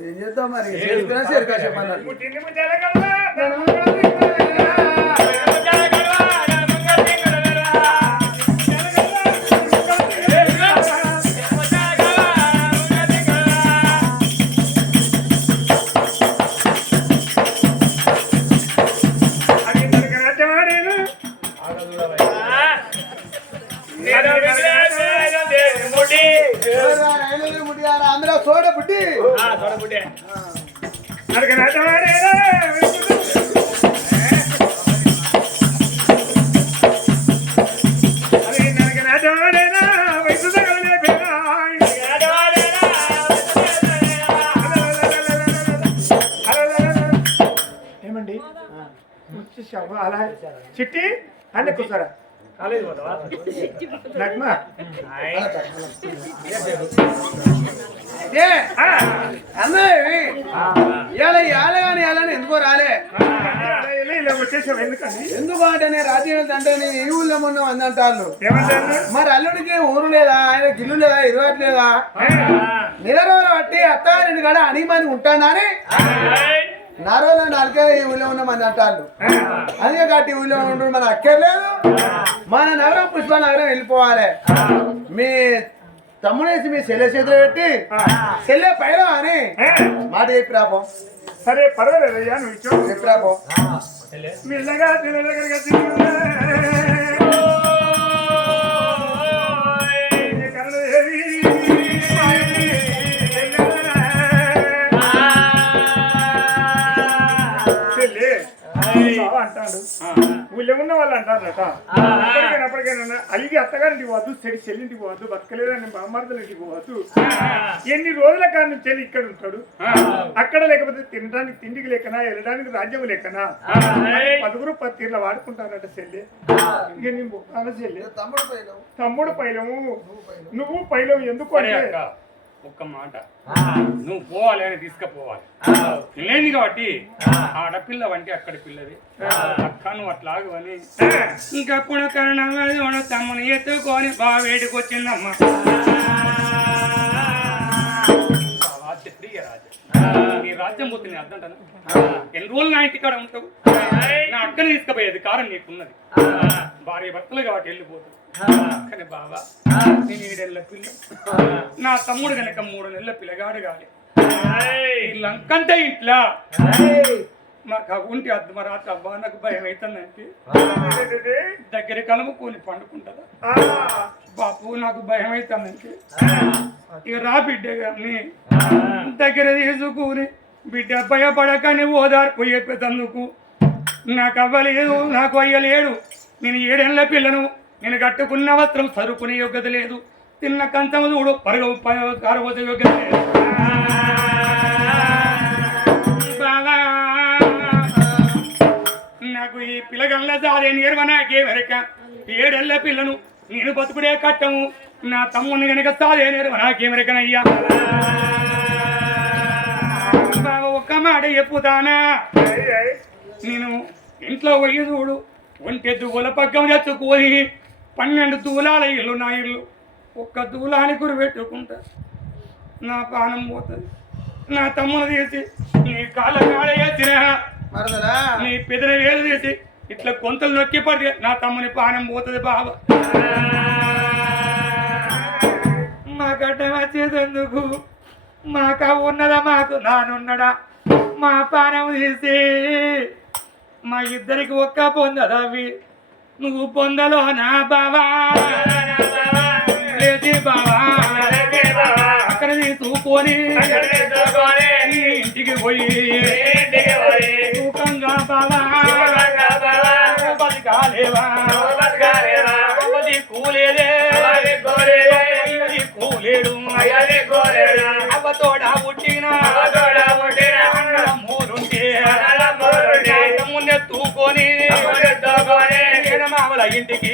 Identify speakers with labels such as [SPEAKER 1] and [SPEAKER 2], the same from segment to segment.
[SPEAKER 1] ఏం చేద్దాం మరి
[SPEAKER 2] అలా చిట్టి అన్నీ కూర్చోరా. నగ్మా?
[SPEAKER 1] ఏ అన్నయ్య ఇవాళ ఇవాళ కానీ ఇవాళ ఎందుకో రాలే.
[SPEAKER 2] ఇలా ఎందుకని?
[SPEAKER 1] రాజీవ్ అంటే నేను ఈ ఊళ్ళో మొన్న అందంటారు మరి అల్లుడికి ఊరు లేదా ఆయన గిల్లు లేదా ఇరవట్ లేదా? నిలరోలు బట్టి అత్తగారింటి కాడ అనిమని ఉంటానని నారోలో నాలుగే ఈ ఊళ్ళో ఉన్నామని అంటారు అందుకే గట్టి ఊళ్ళో ఉండడం మన అక్కర్లేదు మన నగరం పుష్ప నగరం వెళ్ళిపోవాలి మీ తమ్ముడేసి మీ చెల్లె చేతిలో పెట్టి చెల్లె పైన అని మాట చెప్పి రాపో
[SPEAKER 2] సరే పర్వాలేదు అయ్యా నువ్వు
[SPEAKER 1] చెప్పి రాపో
[SPEAKER 2] మెల్లగా అంటాడు. ఊళ్ళో ఉన్న వాళ్ళు అంటారట అప్పటికైనా అప్పటికైనా అలిగి అత్తగారింటికి పోవద్దు చెడి చెల్లింటికి పోవద్దు బతకలేదని బామ్మర్దల ఇంటికి పోవద్దు ఎన్ని రోజుల కారణం చెల్లి ఇక్కడ ఉంటాడు? అక్కడ లేకపోతే తినడానికి తిండికి లేకనా వెళ్ళడానికి రాజ్యం లేకనా? పదుగురు పది తీర్ల వాడుకుంటానట చెల్లి. ఇక నేను పోతాను చెల్లి?
[SPEAKER 1] తమ్ముడు పైన
[SPEAKER 2] తమ్ముడు పైలము నువ్వు పైలము ఎందుకు అంటే
[SPEAKER 3] ఒక్క మాట. నువ్వు పోవాలి అని తీసుకుపోవాలి. లేని కాబట్టి ఆడపిల్ల వంటి అక్కడి పిల్లది. అక్క నువ్వు అట్లాగు అని ఇంకా పుణకరణ తమ్ముని ఎత్తుకొని బాగా వేడికి వచ్చిందమ్మా. రాజ్యం నీ పోతే నేను అర్థంటాను ఎన్ని రోజులు నా ఇంటికాడ ఉంటావు? నా అక్కని తీసుకుపోయేది కారం నీకున్నది. భార్య భర్తలు కాబట్టి వెళ్ళిపోతుంది కానీ బాబా ఏడేళ్ళ పిల్ల నా తమ్ముడు కనుక మూడు నెలల పిల్లగాడు కాదు లంకంటే ఇంట్లో. మాకు ఉంటే అద్దు మరి రాత్రి అబ్బా నాకు భయం అవుతుందంటే దగ్గర కలుముకొని పండుకుంటుందా?
[SPEAKER 2] ఆ,
[SPEAKER 3] బాపు నాకు భయం అవుతుందంటే ఇక రా బిడ్డ గారిని. దగ్గర తీసుకుని బిడ్డ భయపడకని ఓదార్పు చెప్పేటందుకు. నాకు అవ్వలేదు నాకు అయ్యలేడు. నేను ఏడేళ్ళ పిల్లను నేను కట్టుకున్న వస్త్రం సరుకునే యోగ్యత లేదు. తిన్న కంచము చూడు పరుగు కారబోతే యోగ్యత లేదు. నాకు ఈ పిల్లగల్ల జారే నేర్వ నాకే వెరక. ఏడేళ్ళ పిల్లను నేను బతుకుడే కట్టము. నా తమ్ముని గనక సాదే నేర్వ నాకే వెరకనయ్యా ఒక్క మాట చెప్పుతానా? నేను ఇంట్లో పోయి చూడు ఒంటె దువ్వల పక్కం తెచ్చుకొని పన్నెండు దూలాల ఇల్లు నా ఇల్లు. ఒక్క దూలాని గురి పెట్టుకుంటా నా పానం పోతుంది. నా తమ్ముడు తీసి నీ కాళ్ళ కాడ వేసిన నీ పెదన వేలు తీసి ఇట్లా కొంతలు నొక్కి పడితే నా తమ్ముని పానం పోతుంది బావ మా గడ్డ వచ్చేదందుకు? మాకు ఉన్నదా మాకు? నానున్నడా? మా పానం తీసి మా ఇద్దరికి ఒక్క పొందదవి నువ్వు పొందలో నా బావా. లేచి బావా. అక్కడ తీసుకొని ఇంటికి పోయి. సుఖంగా బావా. బతకాలేవా బతి కూలేదే. అయ్యది కూలేడు. అవ్వ తోడ పుట్టిన. మూరుంటే. ఇంటికి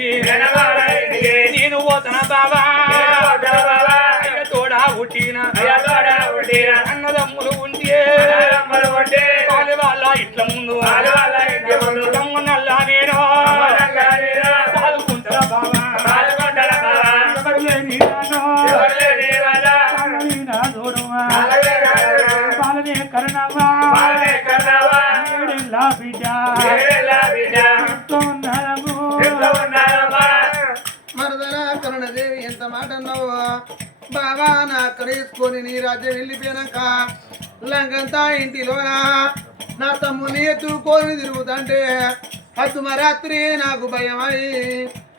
[SPEAKER 3] నేను పోతన అయ్య తోడ పుట్టిన అన్నదమ్ములు ఉంటే. వాళ్ళ వాళ్ళ ఇట్ల ముందు బావా
[SPEAKER 1] బాబా నా అక్కడ వేసుకొని నీ రాజ్యం వెళ్ళిపోయాక లంకంతా ఇంటిలోన నా తమ్ముని ఎత్తుకొని తిరుగుతుంటే రాత్రి నాకు భయమై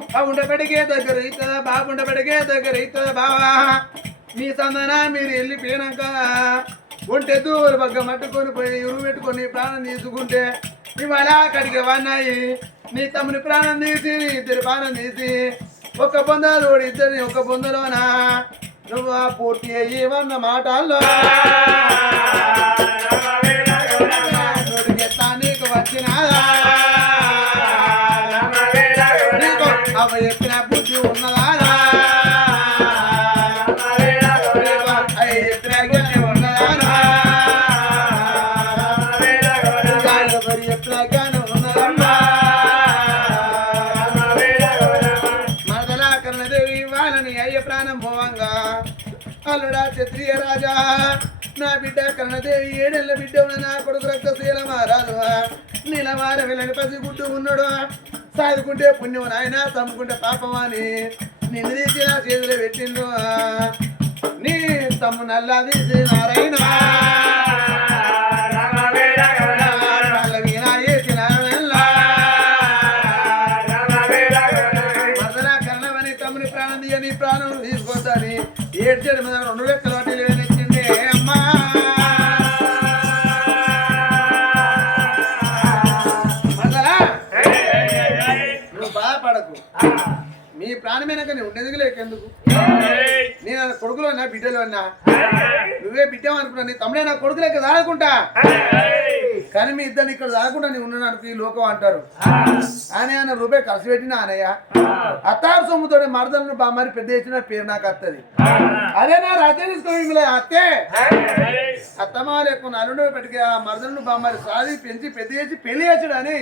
[SPEAKER 1] అయి ఉండబెడిగే దగ్గర అవుతుందా బాబు దగ్గర అవుతుందా బావా? మీ సందన మీరు వెళ్ళిపోయినాక ఒంటె దూరు బగ్గ మట్టుకొని పోయి ఉరు పెట్టుకొని ప్రాణం తీసుకుంటే ఇవాళ అక్కడికి వన్నాయి నీ తమ్ముని ప్రాణం తీసి నీ ఇద్దరు ప్రాణం తీసి ఒక బొందలు ఇద్దరిని ఒక పొందలోనా నువ్వు ఆ పూర్తి అయ్యి వన్న మాటల్లో. నీకు వచ్చినాదా నీకు అవ చెప్పిన బుద్ధి ఉన్నదా బిడ్డ కన్నదేవి ఏడెళ్ళ బిడ్డ ఉన్న నా కొడుకు రక్తశీల మహారాజు నీలమార వెళ్ళని పసి గుడ్డు ఉన్నాడు. సాదుకుంటే పుణ్యం నాయన తమ్ముకుంటే పాపం అని నిన్ను తీసి నా చేతిలో పెట్టిండు నీ తమ్ము నల్లా తీసి నారాయణ. ప్రాణం తీయ నీ ప్రాణం తీసుకొద్దని ఏడ్చాడు మీద రెండు లెక్కలు ప్రాణమేనాక నేను ఉండేందుకు లేకెందుకు నేను నా కొడుకులో నా బిడ్డలో అన్నా. నువ్వే బిడ్డం అనుకున్నా నీ తమ్ముడే నా కొడుకు లెక్క దాడుకుంటా కానీ మీ ఇద్దరిని ఇక్కడ దాకుండా నేను ఉన్నాను అనుకో ఈ లోకం అంటారు. అని ఆయన రూపాయి ఖర్చు పెట్టిన అనయ్య అత్తారు సొమ్ముతో మరదలను బామ్మని పెద్ద చేసిన పేరు నాకు వస్తుంది అదే నా రాజ్యం తీసుకోవాలి అత్తే. అత్తమా లేకుండా అల్లుడు పెట్టుకు ఆ మరదలను బామ్మని సాది పెంచి పెద్ద చేసి పెళ్ళి చేసాడు అని.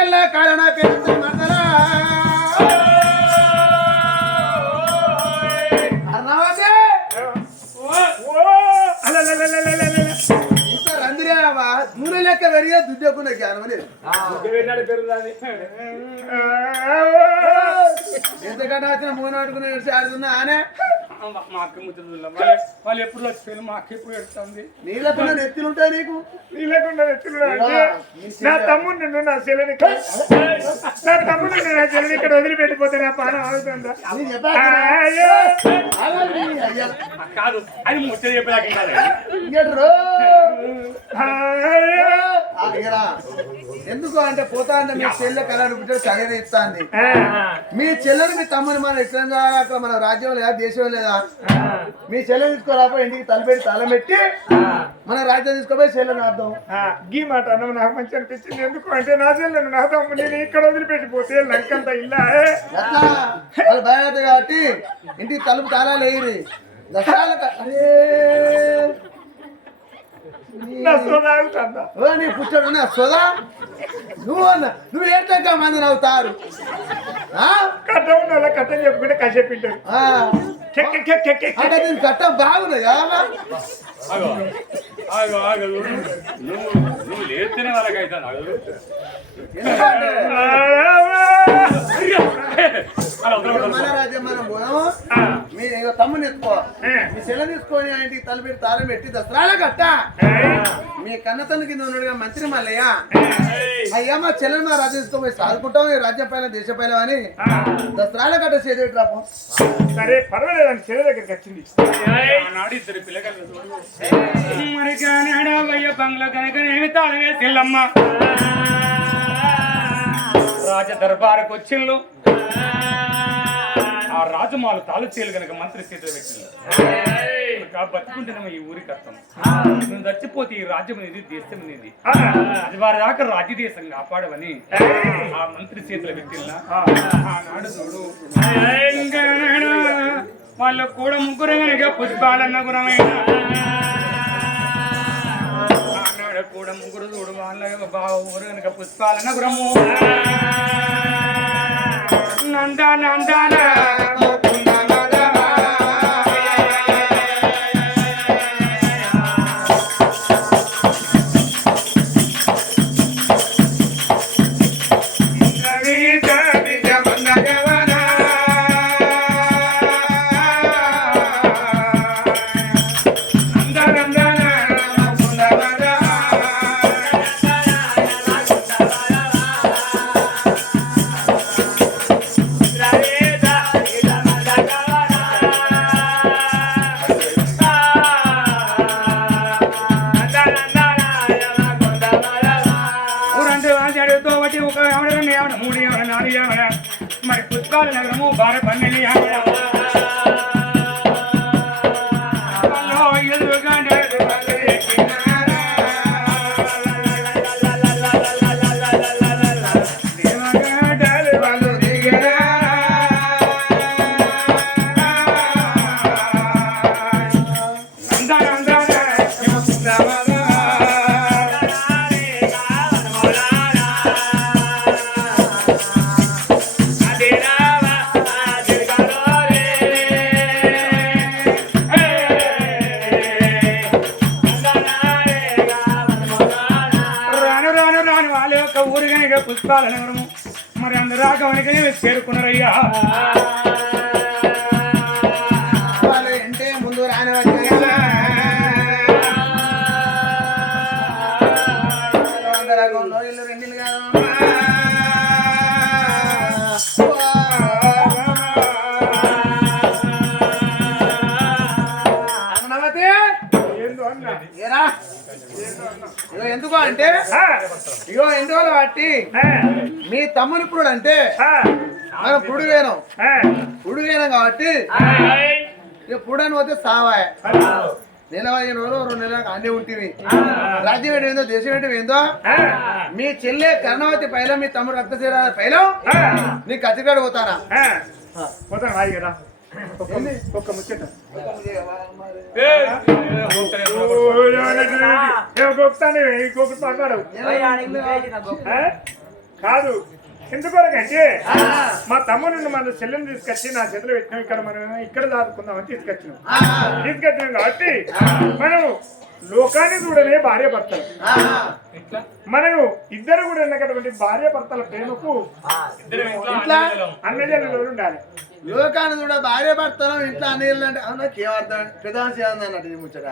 [SPEAKER 1] ఎల్లా కాలనా పేరు మరదలా. దూరం లెక్క పెరిగే దుడ్డకుండా జ్ఞానం లేదు. ఎంతకంటే వచ్చిన మూన పట్టుకుని ఆడుతున్నా ఆనే?
[SPEAKER 3] మా- అక్క ముచ్చట్లు వాళ్ళు వాళ్ళు ఎప్పుడు వచ్చిపోయారు మా అక్క ఎప్పుడు ఎడుతుంది
[SPEAKER 1] నీళ్ళకుండా నెత్తులు ఉంటాయి నీకు?
[SPEAKER 2] నీళ్ళకుండా ఎత్తులు అంటే నా తమ్ముడు నిన్ను నా చెల్లెని నా తమ్ముడు నిన్ను నా చెల్లెని ఇక్కడ వదిలిపెట్టిపోతే నా పానం ఆగుతుందా?
[SPEAKER 3] కాదు. అది ముచ్చట.
[SPEAKER 1] ఎందుకు అంటే పోతా అంటే మీ చెల్లె కలర్ బిడ్డ సగం ఇస్తాంది మీ చెల్లెని మీ తమ్ముని మన అక్కడ మన రాజ్యం లేదా దేశం లేదా? మీ చెల్లె తీసుకోరాపో ఇంటికి తలపెట్టి తల పెట్టి మన రాజ్యం తీసుకోపోయి చెల్లెని అర్థం
[SPEAKER 2] గీ మాట అన్నం నాకు మంచి అనిపించింది. ఎందుకు అంటే నా చెల్లెను నా తమ్ముడు నేను ఇక్కడ వదిలిపెట్టిపోతే లంకంతా ఇల్లా
[SPEAKER 1] వాళ్ళు భయత కాబట్టి ఇంటికి తలుపు తాళాలు వేయరు
[SPEAKER 2] నా
[SPEAKER 1] పుట్టాడు సోదా? నువ్వు అన్న నువ్వు ఏంటంటే మంది నవ్వుతారు ఆ?
[SPEAKER 2] కట్ట ఉన్న కట్టని చెప్పుకుంటే కసేపింటారు.
[SPEAKER 1] అంటే దీని కట్టం బాగున్నాయి కదా
[SPEAKER 3] నువ్వు లేస్తేనే వాళ్ళకి
[SPEAKER 1] మన రాజ్యం మనం పోదాము. మీ తమ్ముని ఎత్తుకో. మీ చెల్లె తీసుకొని ఆ ఇంటికి తల పెట్టి తాళం పెట్టి దసరాల కట్ట. మీ కన్నతల్లి కింద ఉన్నాడుగా మంత్రి మల్లయ్య. అయ్యా మా చెల్లెని మా రాజ్యం తీసుకోపోయి సాదుకుంటాం ఈ రాజ్యం పైన దేశ పైన అని. దసరాల కట్ట చేతి రాపం.
[SPEAKER 2] సరే పర్వాలేదండి చెల్లె దగ్గరికి వచ్చింది.
[SPEAKER 3] ఇద్దరు బంగ్లా కనుకనేమి తాళమే చెల్లమ్మ రాజ దర్బారుకు వచ్చిండు ఆ రాజమాలు తాళుచేలు గనక మంత్రి చేతిలో పెట్టింది ఇంకా ఈ ఊరికి అర్థం నువ్వు చచ్చిపోతే ఈ రాజ్యం అనేది దేశం అనేది అది వారి దాకా రాజ్య దేశం కాపాడవని ఆ మంత్రి చేతిలో పెట్టిన ఆనాడు చూడు. వాళ్ళు కూడా ముగ్గురు కనుక పుష్పాలన్న గురమైన కూడా ముగ్గురు చూడు వాళ్ళ కనుక పుష్పాలన్న గురము నందా నందానా.
[SPEAKER 2] लग रहा हूँ बारह गया ఊరిగా నగరము మరి అందరూ రాగవనికి చేరుకున్నారయ్యా.
[SPEAKER 1] ఇగో ఎందుకు అంటే ఇగో ఎన్ని రోజులు బట్టి మీ తమ్ముని ఇప్పుడు అంటే
[SPEAKER 2] ఆ,
[SPEAKER 1] మనం పుడు వేనం
[SPEAKER 2] ఆ,
[SPEAKER 1] పుడు వేనం కాబట్టి ఇక పుడని పోతే సావాయ. నెల పదిహేను రోజులు రెండు నెలలకు అన్నీ ఉంటుంది రాజ్యం ఏంటి ఏందో దేశం ఏంటి ఏందో మీ చెల్లె కర్ణవతి పైలం మీ తమ్ముడు రక్తశీల పైలం
[SPEAKER 2] ఆ,
[SPEAKER 1] నీ కత్తికాడు పోతానా.
[SPEAKER 2] పోతాను కదా. ఒక్క ఒక్క ముచ్చట. గొప్పతానే ఆ? కాదు. ఎందుకొరకంటే మా తమ్ముడు మన చెల్లెని తీసుకొచ్చి నా చేతిలో పెట్టినాం. ఇక్కడ మనం ఇక్కడ దాదుకుందామని తీసుకొచ్చినాం. తీసుకొచ్చినాం కాబట్టి మనం లోకాన్ని చూడనే భార్య భర్తలు. మనము ఇద్దరు కూడా ఉన్నటువంటి భార్య భర్తల ప్రేమకు
[SPEAKER 1] ఇట్లా
[SPEAKER 2] అన్నజనులు ఉండాలి.
[SPEAKER 1] లోకాన్ని కూడా భార్య భర్తలు ఇంట్లో అన్ని ఇళ్ళు అంటే అవునా కేవర్థం పెదాసి అన్నట్టు ఇది ముచ్చట.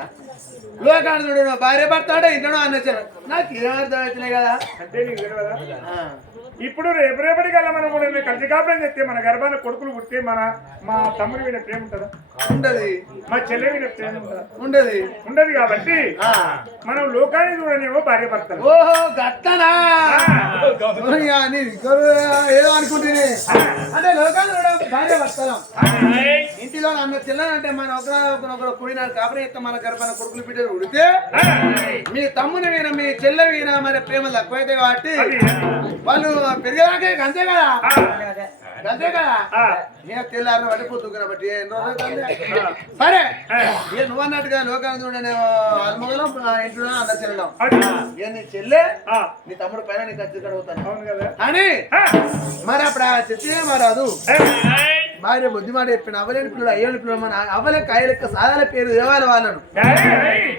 [SPEAKER 1] లోకాన్ని చూడ భార్య భర్త అంటే ఇంట్లో అన్నచ్చారు నాకు ఏమర్థం అవుతున్నాయి కదా.
[SPEAKER 2] అంటే నీకు తెలియదా?
[SPEAKER 1] ఆ.
[SPEAKER 2] ఇప్పుడు రేపు రేపటి కల్లా మనం కూడా కలిసి కాపురం చెప్తే మన గర్భాన కొడుకులు పుడితే మన మా తమ్ముడి మీద ప్రేమ ఉంటుందా?
[SPEAKER 1] ఉండదు.
[SPEAKER 2] మా చెల్లె మీద ప్రేమ ఉంటుందా?
[SPEAKER 1] ఉండదు.
[SPEAKER 2] ఉండదు కాబట్టి
[SPEAKER 1] ఆ.
[SPEAKER 2] మనం లోకాన్ని చూడనేమో భార్య భర్తలు.
[SPEAKER 1] ఓహో గట్టనా? ఓయ్యా, నీ ఇంకొరు ఏదో అనుకుంటుంది. అంటే లోకాలు కూడా భార్య భర్తలం. ఇంటిలో అన్న చిల్లనంటే మన ఒకరు ఒకరు కుడినాడు కాపురం ఎత్త మన గర్భాన కొడుకులు బిడ్డలు ఉడితే మీ తమ్ముని వీణ మీ చెల్లె వీణ మరి ప్రేమ తక్కువైతే కాబట్టి వాళ్ళు పెరిగేదాకే అంతే కదా. అంతే కదా. నేను తెల్లారిన బట్టి. పొద్దుకున్న బట్టి ఎన్ని రోజులు అవుతుంది? సరే. ఇక నువ్వు అన్నట్టుగా లోకాన్ని చూడని ఆల్మగలం ఇంట్లో అన్న చెల్లడం. ఇక నీ చెల్లె నీ తమ్ముడు పైన నీకు ఖర్చు కడుగుతాను
[SPEAKER 2] అవును కదా.
[SPEAKER 1] అని మరి అప్పుడు ఆ చెట్టే మారాదు భార్య బుద్ధి మాట చెప్పిన అవలేని పిల్లలు అయ్యేని పిల్లలు మన అవలే కాయలెక్క సాధాల పేరు దేవాలి వాళ్ళను.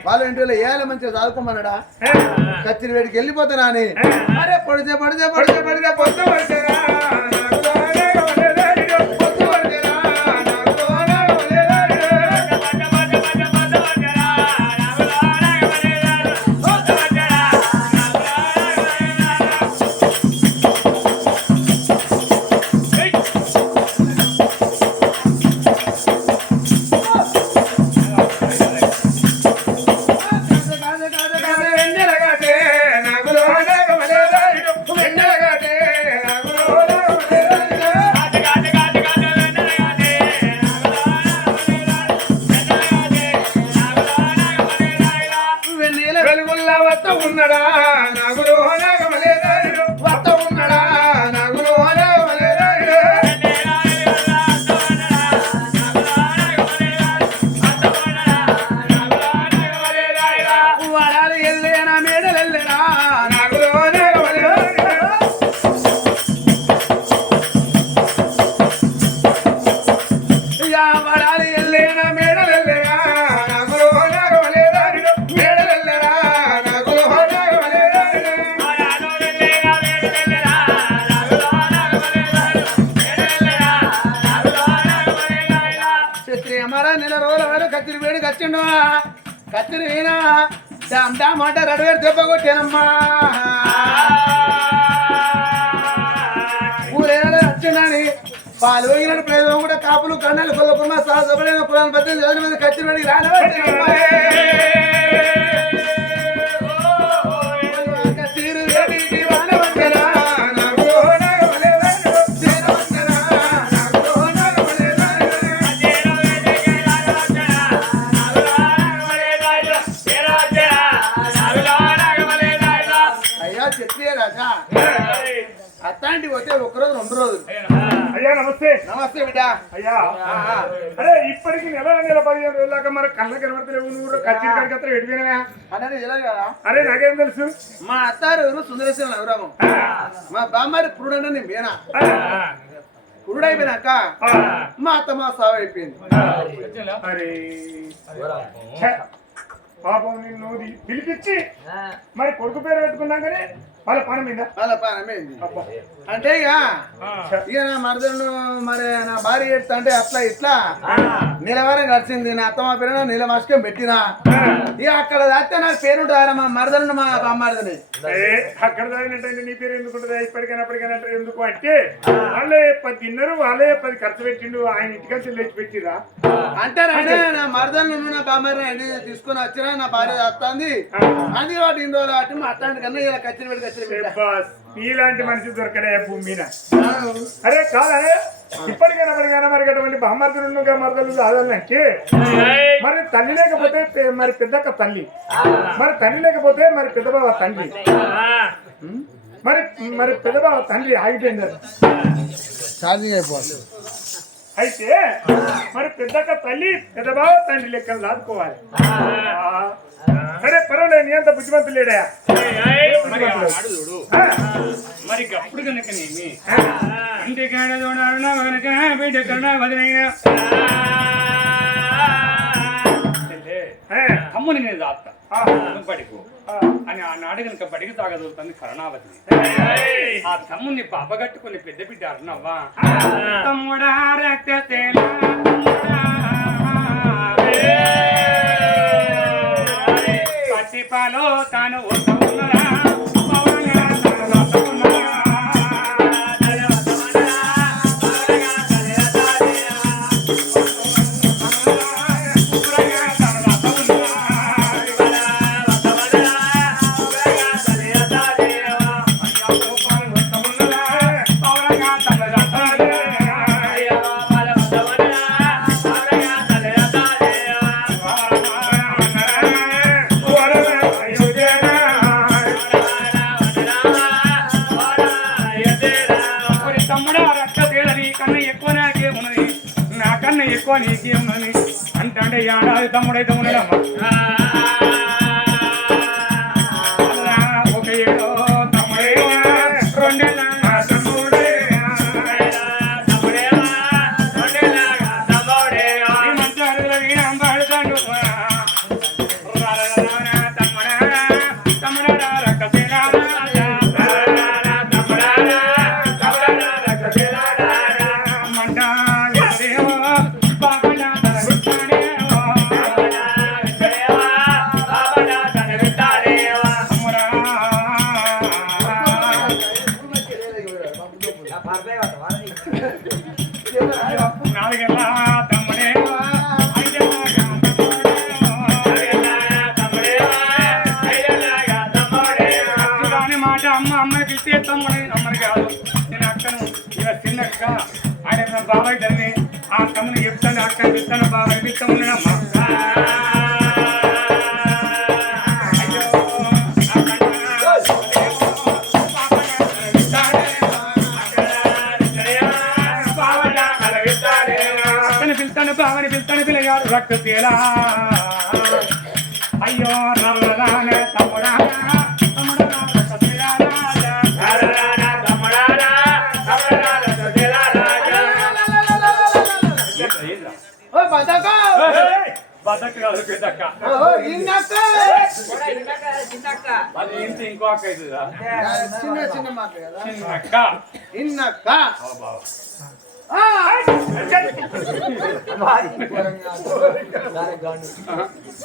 [SPEAKER 1] వాళ్ళ ఇంట్లో ఏయాలి మంచిగా చదువుకోమన్నాడా కత్తిరి వేడికి వెళ్ళిపోతానా అని. అరే పొడితే పొడితే పొడితే పొడితే పొద్దు పడితేరా కత్తిరి వీణ. డామ్ డామ్ అంటే రెండు వేలు దెబ్బ కొట్టానమ్మా. ఊరేనాడు వచ్చిండని పాలు పోయినట్టు ప్రయోజనం కూడా కాపులు కన్నాలు కొల్లకున్న సాహసపడిన పురాణ పద్ధతి చదివిన మీద కత్తిరి రోజులు
[SPEAKER 2] అయ్యా నమస్తే.
[SPEAKER 1] నమస్తే బిడ్డ.
[SPEAKER 2] అయ్యా. అరే ఇప్పటికి నెల నెల పదిహేను రోజుల దాకా మరి కళ్ళ కనబడతలేవు నువ్వు కచ్చిన కాడికి అత్తరు ఎడిపోయినా
[SPEAKER 1] అన్నది తెలియదు కదా.
[SPEAKER 2] అరే నాకేం తెలుసు?
[SPEAKER 1] మా అత్తారు సుందరేశ్వర నవరామం మా బామ్మారి పురుడు నేను మేనా పురుడు అయిపోయినాక మా అత్త మా సావు అయిపోయింది.
[SPEAKER 2] అరే. పాపం నిన్ను పిలిపించి మరి కొడుకు పేరు పెట్టుకున్నాం
[SPEAKER 1] అంటే ఇక ఇక నా మరదలు మరి నా భార్య ఎట్లా అంటే అట్లా ఇట్లా. నిలవరం కలిసింది నా అత్తమ్మ పేరు నీల మాస్కం పెట్టినా. ఇక అక్కడ దాస్తే నాకు పేరు ఉంటారా మా మరదలను మా బామ్మారిదని
[SPEAKER 2] అక్కడ చదివినట్టయితే నీ పేరు ఎందుకు ఉంటుంది? ఇప్పటికైనా అప్పటికైనా అంటే ఎందుకు అంటే వాళ్ళే పది తిన్నారు వాళ్ళే పది ఖర్చు పెట్టిండు ఆయన ఇంటికి లేచి పెట్టిరా.
[SPEAKER 1] అంటారంటే నా మరదలను నా బామ్మారిని తీసుకొని వచ్చినా నా భార్య వస్తుంది అది వాటి ఇన్ని రోజులు వాటి మా అట్లాంటి కన్నా ఇలా కచ్చిన పెట్టి
[SPEAKER 2] నీలాంటి మనిషి దొరకడే భూమి మీద అరే కాదా ఇప్పటికైనా మరికైనా మరి అటువంటి బహుమతులు మరదలు కాదాలంటే మరి తల్లి లేకపోతే మరి పెద్దక్క తల్లి. మరి తల్లి లేకపోతే మరి పెద్ద బావ తండ్రి మరి మరి పెద్ద బావ తండ్రి ఆగిపోయింది.
[SPEAKER 1] ఛార్జింగ్ అయిపోతుంది
[SPEAKER 2] అయితే మరి పెద్దక్క తల్లి పెద్ద బావ తండ్రి లెక్కలు దాచుకోవాలి. ఆ. సరే పర్వాలేదు నీ అంత బుద్ధిమంతులు లేడా?
[SPEAKER 3] మరి అప్పుడు కనుకనేమి అంటే కాడ చూడాలన్న కనుక బిడ్డ కన్నా వదినైనా. తమ్ముని నేను దాత్తా పడిపో అని ఆనాడు కనుక బడికి తాగదులుతుంది కరుణావతి. ఆ తమ్ముని బాబగట్టుకుని పెద్ద బిడ్డ అర్ణవ్వా. తమ్ముడా పసిపాలో నాకన్నా ఎక్కువ నీకే ఉన్నది అంటే ఏడాది తమ్ముడైతే ఉన్నాడమ్మా పిలుస్తాను బావని పిలుస్తాను పిల్లగాడు రక్త తేలా అయ్యో నల్లరానే తమ్ముడా ఇంకో అక్క
[SPEAKER 1] చిన్న చిన్న మాట కదా.
[SPEAKER 3] చిన్న అక్క.
[SPEAKER 1] ఇన్నక్క ఆ,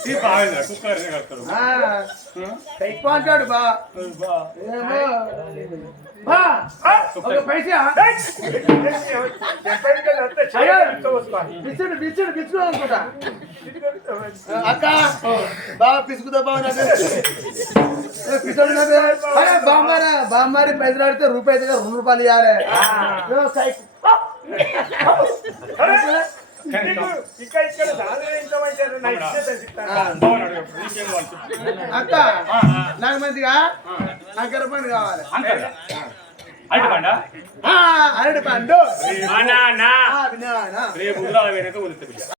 [SPEAKER 3] ఈ బాగా కుక్కర్ కడతారు
[SPEAKER 1] ఆ, ఎక్కువ అంటాడు బా ఏమో బా ఒక పైసా బిచ్చుడు బిచ్చుడు బిచ్చుడు అనుకుంటా అక్క బాగా పిసుకుతా బాగా పిసుడు అరే బామ్మారి బామ్మారి పైసలు ఆడితే రూపాయి అయితే రెండు రూపాయలు ఇవ్వాలి అక్క నాకు మంచిగా అంకర పండు కావాలి. అరటి పండు?
[SPEAKER 3] రేపు ఉదరాలు